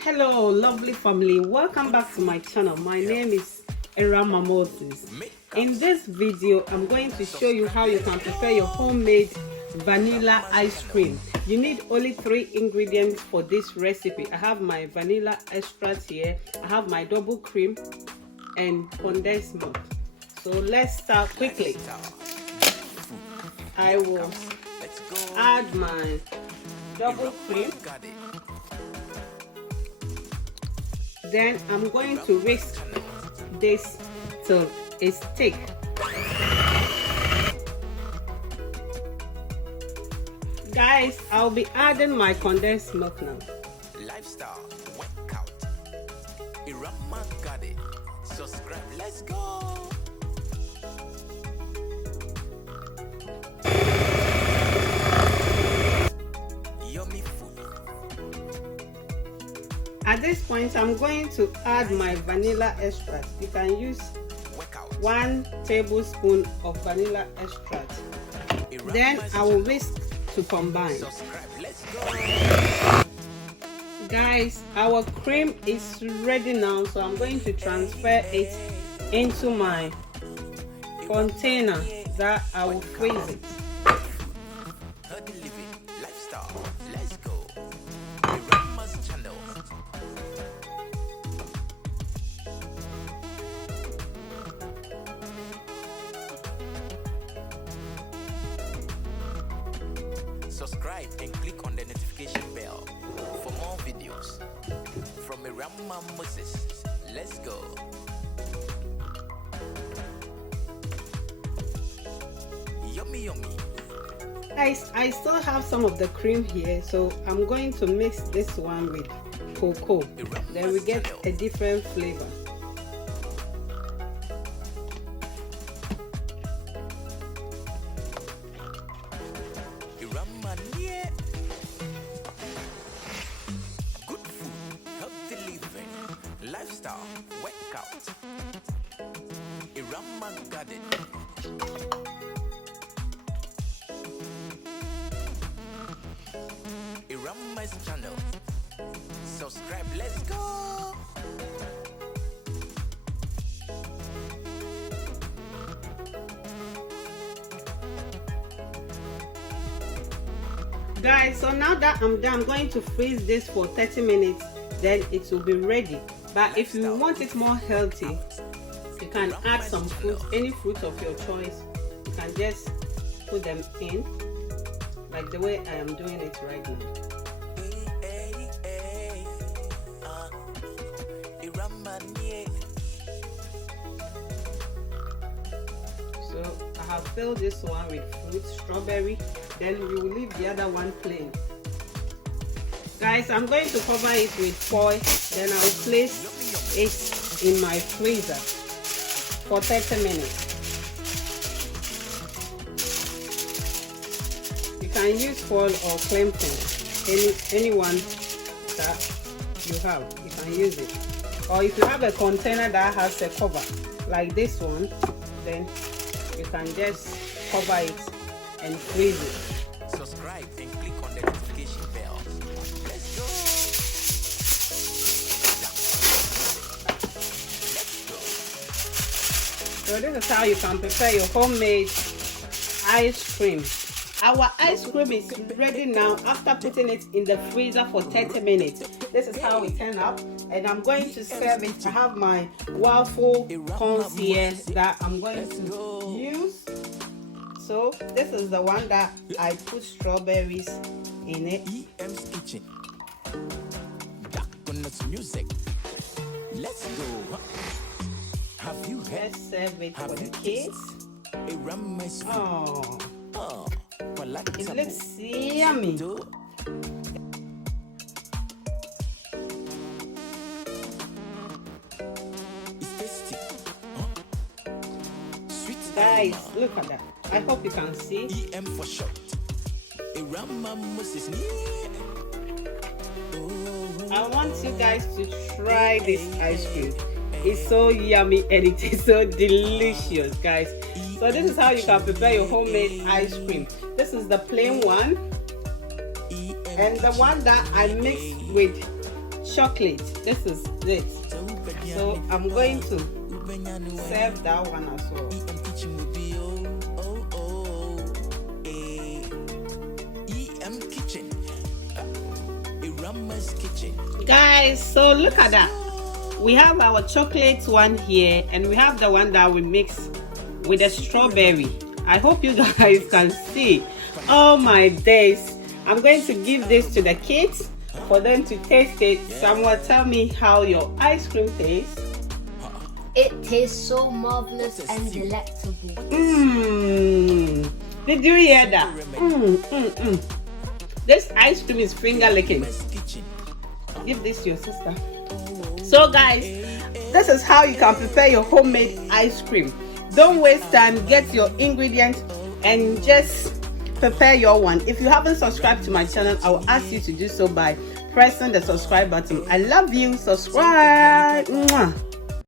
Hello lovely family, welcome back to my channel. My name is Erama Moses. In this video I'm going to show you how you can prepare your homemade vanilla ice cream. You need only 3 ingredients for this recipe. I have my vanilla extract here, I have my double cream and condensed milk. So let's start quickly. I will add my double cream. Then I'm going to whisk this till it's thick. Guys, I'll be adding my condensed milk now. Lifestyle workout. Irama got it. Subscribe. Let's go. Yummy food. At this point, I'm going to add my vanilla extract. You can use 1 tablespoon of vanilla extract. Then I will whisk to combine. Guys, our cream is ready now, so I'm going to transfer it into my container that I will freeze it. Subscribe and click on the notification bell for more videos from Irama Moses. Let's go. Yummy, yummy. Guys, I still have some of the cream here, so I'm going to mix this one with cocoa. Then we get a different flavor. Good food, healthy living, lifestyle, workout. Irama got it. Irama's channel. Subscribe, let's go. Guys, so now that I'm done, I'm going to freeze this for 30 minutes, then it will be ready. But if you want it more healthy, you can add some fruit, any fruit of your choice. You can just put them in like the way I am doing it right now. So I have filled this one with fruit, strawberry, then we will leave the other one plain. Guys, I'm going to cover it with foil, then I will place it in my freezer for 30 minutes. You can use foil or cling film, anyone that you have, you can use it. Or if you have a container that has a cover like this one, then you can just cover it and freeze it. Subscribe and click on the notification bell. Let's go. So this is how you can prepare your homemade ice cream. Our ice cream is ready now after putting it in the freezer for 30 minutes. This is how it turned out, and I'm going to serve it. I have my waffle cones here that I'm going to use. So this is the one that I put strawberries in it. EM's kitchen. Can Condensed Music. Let's go. Have you heard? Let's serve it for the kids. Irama's Oh, oh, it looks yummy. It's tasty. Sweet. Guys, look at that. I hope you can see. EM for short. Irama Moses. I want you guys to try this ice cream. It's so yummy and it is so delicious, guys. So this is how you can prepare your homemade ice cream. This is the plain one. and the one that I mixed with chocolate. This is it. So I'm going to serve that one as well. Guys, so look at that. We have our chocolate one here, and we have the one that we mix with the strawberry. I hope you guys can see. Oh my days. I'm going to give this to the kids for them to taste it. Someone tell me how your ice cream tastes. It tastes so marvelous and delectable. Did you hear that? This ice cream is finger licking. Give this to your sister. So guys, this is how you can prepare your homemade ice cream. Don't waste time. Get your ingredients and just prepare your one. If you haven't subscribed to my channel, I will ask you to do so by pressing the subscribe button. I love you. Subscribe. Mwah.